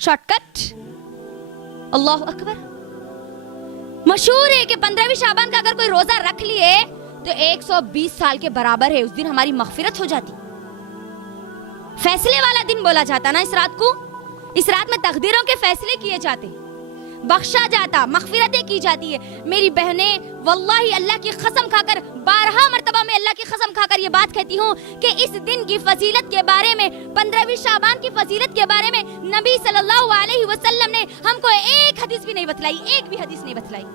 Short cut. अल्लाह अकबर। मशहूर है कि 15वीं शाबान का अगर कोई रोजा रख लिए तो 120 साल के बराबर है, उस दिन हमारी मगफिरत हो जाती। फैसले वाला दिन बोला जाता ना इस रात को। इस रात में तकदीरों के फैसले किए जाते, बख्शा जाता, मगफिरतें की जाती है। मेरी बहनें, वल्लाही अल्लाह की कसम खाकर 12 मरतबा में अल्लाह की कसम खाकर ये बात कहती हूँ कि इस दिन की फजीलत के बारे में, 15वीं शाबान की फजीलत के बारे में नबी सल्लल्लाहु अलैहि वसल्लम ने हमको एक हदीस भी नहीं बतलाई, एक भी हदीस नहीं बतलाई।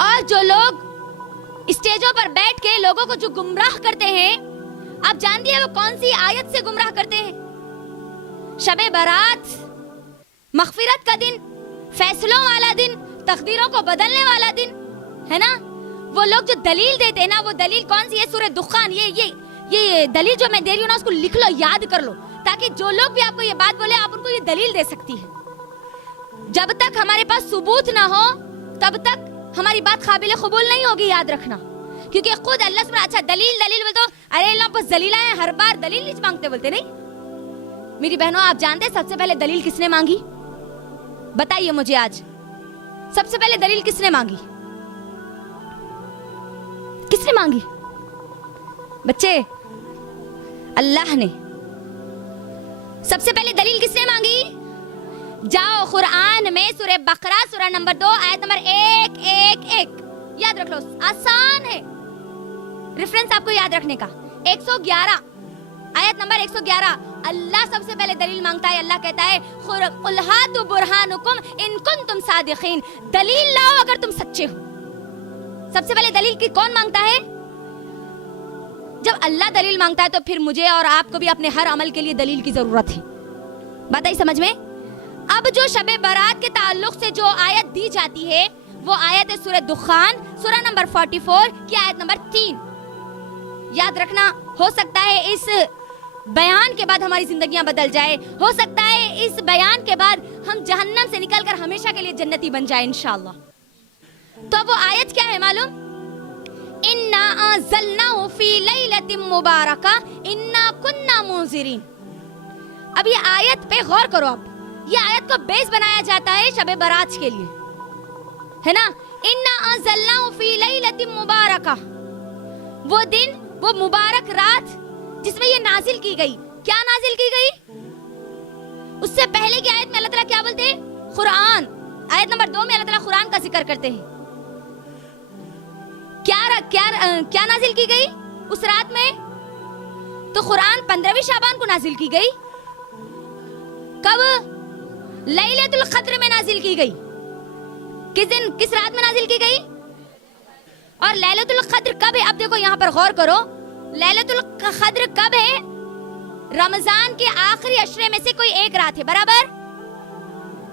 और जो लोग स्टेजों पर बैठ के लोगों को जो गुमराह करते हैं, आप जानती है वो कौन सी आयत से गुमराह करते हैं? शबे बारात, मगफिरत का दिन, फैसलों वाला दिन, तकदीरों को बदलने वाला दिन, है ना? वो लोग जो दलील देते हैं ना, वो दलील कौन सी है? सूरह दुखान। ये दलील जो मैं दे रही हूँ ना, उसको लिख लो, याद कर लो, ताकि जो लोग भी आपको ये बात बोले, आप उनको ये दलील दे सकती है। जब तक हमारे पास सबूत ना हो तब तक हमारी बात काबिल कबूल नहीं होगी, याद रखना। क्योंकि खुद अल्लाह सुब्हानहू अच्छा दलील बोलते हो, अरे अल्लाह बस दलील है, हर बार दलील नहीं मांगते, बोलते नहीं। मेरी बहनों, आप जानते हैं सबसे पहले दलील किसने मांगी? बताइए मुझे आज, सबसे पहले दलील किसने मांगी? किसने मांगी? बच्चे, अल्लाह ने। सबसे पहले दलील किसने मांगी? जाओ कुरान में सूरह बकरा सूरह नंबर 2 आयत नंबर 111, याद रख लो, आसान है रेफरेंस आपको याद रखने का। 111 आयत नंबर 111, अल्लाह सबसे पहले दलील मांगता है। अल्लाह कहता है कुल हातु बुरहानुकुम इन कुंतुम सादिकीन, दलील लाओ अगर तुम सच्चे हो। सबसे पहले दलील की कौन मांगता है? जब अल्लाह दलील मांगता है तो फिर मुझे और आपको भी अपने हर अमल के लिए दलील की जरूरत है। बात आई समझ में? अब जो शबे बारात के ताल्लुक से जो आयत दी जाती है, वो आयत है सूरह दुखान सूरह नंबर 44 की आयत नंबर 3। याद रखना, हो सकता है इस बयान के बाद हमारी जिंदगियां बदल जाए, हो सकता है इस बयान के बाद हम जहन्नम से निकलकर हमेशा के लिए जन्नती बन जाए इंशाअल्लाह। तो वो आयत क्या है मालूम? इन्ना अंज़लनाहु फी लैलतिन मुबारका इन्ना कुन्ना मुंज़िरीन। अब ये आयत पे गौर करो। अब ये आयत को बेस बनाया जाता है शबे बारात के लिए, है ना? इन्ना अंज़लनाहु फी लैलतिन मुबारका, वो दिन, वो मुबारक रात जिसमें ये नाजिल की गई। क्या नाजिल की गई? उससे पहले की आयत में अल्लाह ताला क्या बोलते हैं? कुरान। आयत नंबर 2 में अल्लाह ताला कुरान का जिक्र करते हैं। क्या नाजिल की गई उस रात में? तो कुरान 15वीं शाबान को नाजिल की गई। कब? लैलतुल क़द्र में नाजिल की गई। किस दिन, किस रात में नाजिल की गई? और लैलतुल क़द्र कब है? अब देखो यहाँ पर गौर करो, लैलतुल क़द्र कब है? रमजान के आखिरी अशरे में से कोई एक रात है, बराबर?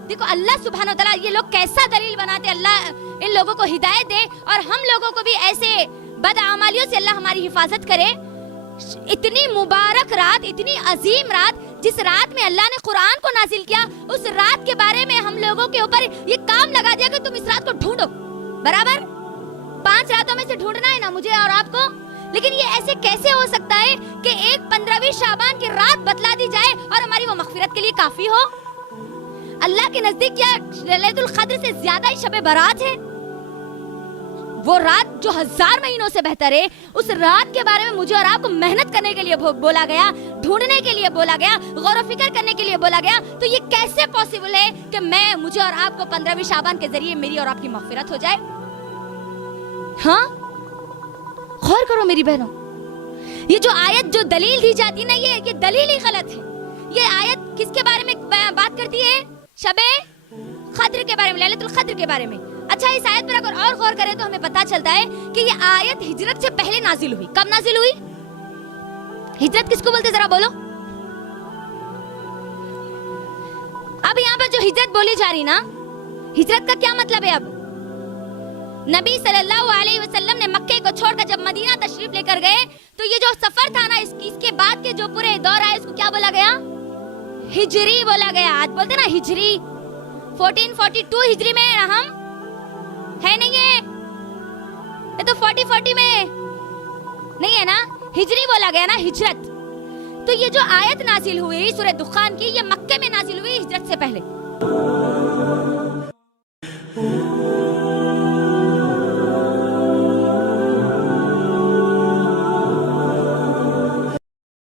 देखो अल्लाह सुब्हानहू तआला, ये लोग कैसा दलील बनाते। अल्लाह इन लोगों को हिदायत दे और हम लोगों को भी ऐसे बदआमालियों से अल्लाह हमारी हिफाजत करे। इतनी मुबारक रात, इतनी अजीम रात, जिस रात में अल्लाह ने कुरान को नाजिल किया, उस रात के बारे में हम लोगों के ऊपर ये काम लगा दिया कि तुम इस रात को ढूंढो, बराबर? 5 रातों में से ढूंढना है ना मुझे और आपको। लेकिन ये ऐसे कैसे हो सकता है कि एक 15वीं शाबान की रात बतला दी जाए और हमारी वो मगफिरत के लिए काफी हो? अल्लाह के नजदीक क्या लैलतुल क़द्र से ज्यादा ही शबे बारात है? वो रात जो 1000 महीनों से बेहतर है, उस रात के बारे में मुझे और आपको मेहनत करने के लिए बोला गया, ढूंढने के लिए बोला गया, गौर व फिक्र करने के लिए बोला गया। तो ये कैसे पॉसिबल है कि मैं, मुझे और आपको 15वीं शाबान के जरिए मेरी और आपकी मगफिरत हो जाए? हाँ, गौर करो मेरी बहनों, ये जो आयत, जो दलील दी जाती ना, ये दलील ही गलत है। ये आयत किसके बारे में बात करती है? शबे क़द्र के बारे में, लैलतुल क़द्र के बारे में। अच्छा, इस आयत पर अगर और गौर करें तो हमें पता चलता है कि ये आयत हिजरत से पहले नाजिल हुई। कब नाजिल हुई? हिजरत किसको बोलते, जरा बोलो। अब यहाँ पर जो हिजरत बोली जा रही ना, हिजरत का क्या मतलब है? अब नबी सल्लल्लाहु अलैहि वसल्लम ने मक्के को छोड़कर जब मदीना तशरीफ लेकर गए, तो ये जो सफर था ना, इसके बाद के जो पूरे दौर आए, इसको क्या बोला गया? हिजरी बोला गया। आज बोलते ना हिजरी, 1442 हिजरी में हम है, नहीं है? ये तो 40 में नहीं है ना? हिजरी बोला गया ना, हिजरत। تو یہ جو آیت نازل ہوئی سورہ دخان کی، یہ مکے میں نازل ہوئی ہجرت سے پہلے.